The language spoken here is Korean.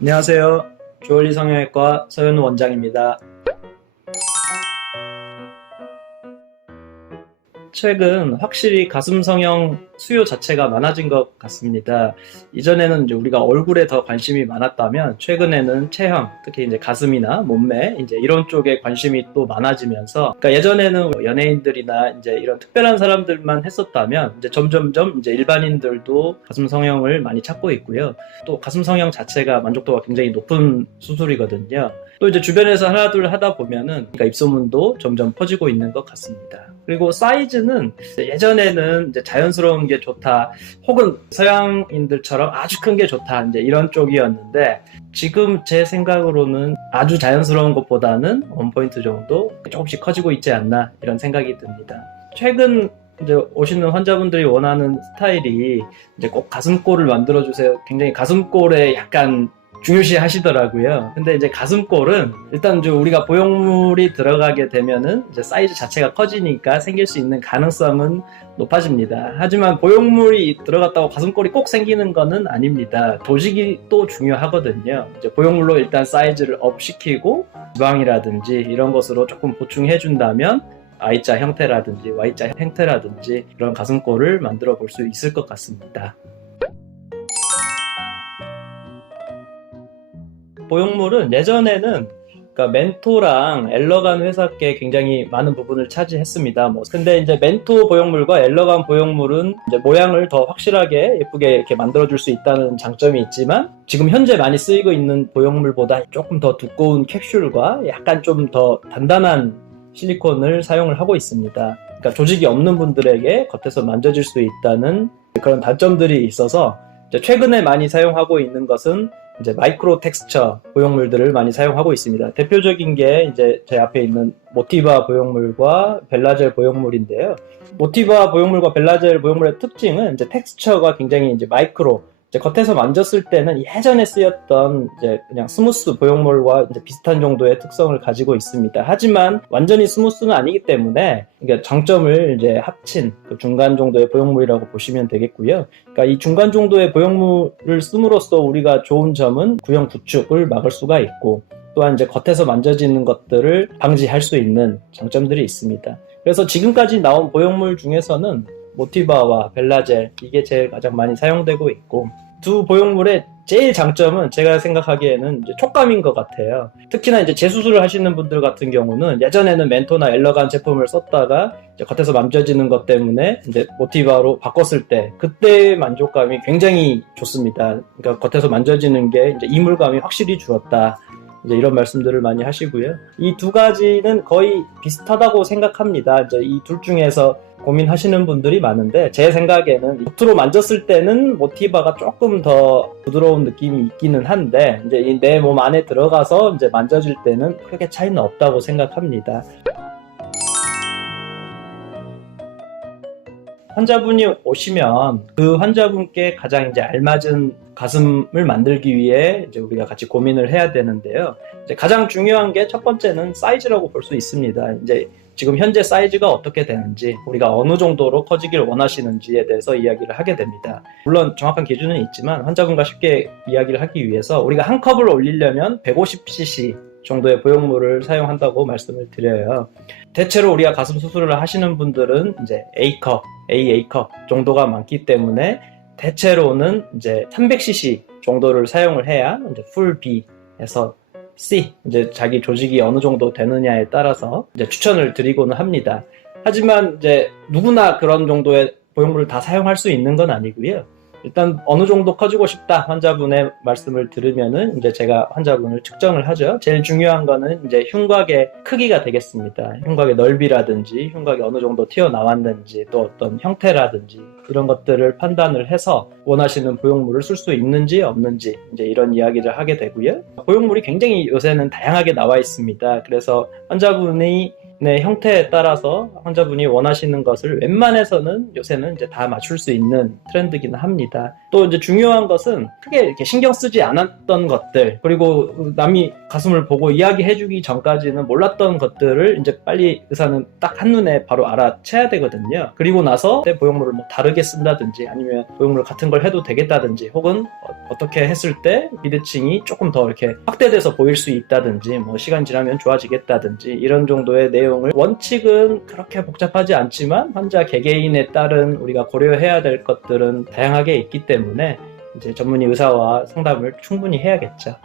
안녕하세요. 주얼리 성형외과 서현우 원장입니다. 최근 확실히 가슴 성형 수요 자체가 많아진 것 같습니다. 이전에는 이제 우리가 얼굴에 더 관심이 많았다면 최근에는 체형, 특히 이제 가슴이나 몸매 이제 이런 쪽에 관심이 또 많아지면서, 그러니까 예전에는 연예인들이나 이제 이런 특별한 사람들만 했었다면 이제 점점점 이제 일반인들도 가슴 성형을 많이 찾고 있고요. 또 가슴 성형 자체가 만족도가 굉장히 높은 수술이거든요. 또 이제 주변에서 하나둘 하다 보면은 그러니까 입소문도 점점 퍼지고 있는 것 같습니다. 그리고 사이즈는 예전에는 이제 자연스러운 게 좋다, 혹은 서양인들처럼 아주 큰 게 좋다, 이제 이런 쪽이었는데, 지금 제 생각으로는 아주 자연스러운 것보다는 원포인트 정도 조금씩 커지고 있지 않나, 이런 생각이 듭니다. 최근 이제 오시는 환자분들이 원하는 스타일이 이제 꼭 가슴골을 만들어주세요, 굉장히 가슴골에 약간 중요시 하시더라고요. 근데 이제 가슴골은 일단 이제 우리가 보형물이 들어가게 되면은 이제 사이즈 자체가 커지니까 생길 수 있는 가능성은 높아집니다. 하지만 보형물이 들어갔다고 가슴골이 꼭 생기는 거는 아닙니다. 조직이 또 중요하거든요. 이제 보형물로 일단 사이즈를 업 시키고 지방이라든지 이런 것으로 조금 보충해 준다면 I자 형태라든지 Y자 형태라든지 이런 가슴골을 만들어 볼 수 있을 것 같습니다. 보형물은 예전에는 그러니까 멘토랑 엘러간 회사께 굉장히 많은 부분을 차지했습니다. 근데 이제 멘토 보형물과 엘러간 보형물은 이제 모양을 더 확실하게 예쁘게 이렇게 만들어줄 수 있다는 장점이 있지만, 지금 현재 많이 쓰이고 있는 보형물보다 조금 더 두꺼운 캡슐과 약간 좀 더 단단한 실리콘을 사용을 하고 있습니다. 그러니까 조직이 없는 분들에게 겉에서 만져질 수 있다는 그런 단점들이 있어서, 이제 최근에 많이 사용하고 있는 것은 이제 마이크로 텍스처 보형물들을 많이 사용하고 있습니다. 대표적인 게 이제 제 앞에 있는 모티바 보형물과 벨라젤 보형물인데요. 모티바 보형물과 벨라젤 보형물의 특징은 이제 텍스처가 굉장히 이제 마이크로, 이제 겉에서 만졌을 때는 예전에 쓰였던 이제 그냥 스무스 보형물과 이제 비슷한 정도의 특성을 가지고 있습니다. 하지만 완전히 스무스는 아니기 때문에 그러니까 장점을 이제 합친 그 중간 정도의 보형물이라고 보시면 되겠고요. 그러니까 이 중간 정도의 보형물을 씀으로써 우리가 좋은 점은 구형 구축을 막을 수가 있고, 또한 이제 겉에서 만져지는 것들을 방지할 수 있는 장점들이 있습니다. 그래서 지금까지 나온 보형물 중에서는 모티바와 벨라젤, 이게 제일 가장 많이 사용되고 있고, 두 보형물의 제일 장점은 제가 생각하기에는 이제 촉감인 것 같아요. 특히나 이제 재수술을 하시는 분들 같은 경우는 예전에는 멘토나 엘러간 제품을 썼다가 이제 겉에서 만져지는 것 때문에 이제 모티바로 바꿨을 때 그때의 만족감이 굉장히 좋습니다. 그러니까 겉에서 만져지는 게 이제 이물감이 확실히 줄었다, 이제 이런 말씀들을 많이 하시고요. 이 두 가지는 거의 비슷하다고 생각합니다. 이제 이 둘 중에서 고민하시는 분들이 많은데, 제 생각에는 겉으로 만졌을 때는 모티바가 조금 더 부드러운 느낌이 있기는 한데, 이제 내 몸 안에 들어가서 이제 만져질 때는 크게 차이는 없다고 생각합니다. 환자분이 오시면 그 환자분께 가장 이제 알맞은 가슴을 만들기 위해 이제 우리가 같이 고민을 해야 되는데요. 이제 가장 중요한 게 첫 번째는 사이즈라고 볼 수 있습니다. 이제 지금 현재 사이즈가 어떻게 되는지, 우리가 어느 정도로 커지길 원하시는지에 대해서 이야기를 하게 됩니다. 물론 정확한 기준은 있지만 환자분과 쉽게 이야기를 하기 위해서 우리가 한 컵을 올리려면 150cc 정도의 보형물을 사용한다고 말씀을 드려요. 대체로 우리가 가슴 수술을 하시는 분들은 이제 A컵, AA컵 정도가 많기 때문에 대체로는 이제 300cc 정도를 사용을 해야 이제 풀 B에서 C, 이제 자기 조직이 어느 정도 되느냐에 따라서 이제 추천을 드리고는 합니다. 하지만 이제 누구나 그런 정도의 보형물을 다 사용할 수 있는 건 아니고요. 일단 어느 정도 커지고 싶다 환자분의 말씀을 들으면은 이제 제가 환자분을 측정을 하죠. 제일 중요한 거는 이제 흉곽의 크기가 되겠습니다. 흉곽의 넓이라든지 흉곽이 어느 정도 튀어나왔는지, 또 어떤 형태라든지 이런 것들을 판단을 해서 원하시는 보형물을 쓸 수 있는지 없는지 이제 이런 이야기를 하게 되고요. 보형물이 굉장히 요새는 다양하게 나와 있습니다. 그래서 환자분이 형태에 따라서 환자분이 원하시는 것을 웬만해서는 요새는 이제 다 맞출 수 있는 트렌드기는 합니다. 또 이제 중요한 것은 크게 이렇게 신경 쓰지 않았던 것들, 그리고 남이 가슴을 보고 이야기해주기 전까지는 몰랐던 것들을 이제 빨리 의사는 딱 한눈에 바로 알아채야 되거든요. 그리고 나서 보형물을 뭐 다르게 쓴다든지 아니면 보형물 같은 걸 해도 되겠다든지 혹은 어떻게 했을 때 비대칭이 조금 더 이렇게 확대돼서 보일 수 있다든지 뭐 시간 지나면 좋아지겠다든지 이런 정도의 내용을, 원칙은 그렇게 복잡하지 않지만 환자 개개인에 따른 우리가 고려해야 될 것들은 다양하게 있기 때문에 이제 전문의 의사와 상담을 충분히 해야겠죠.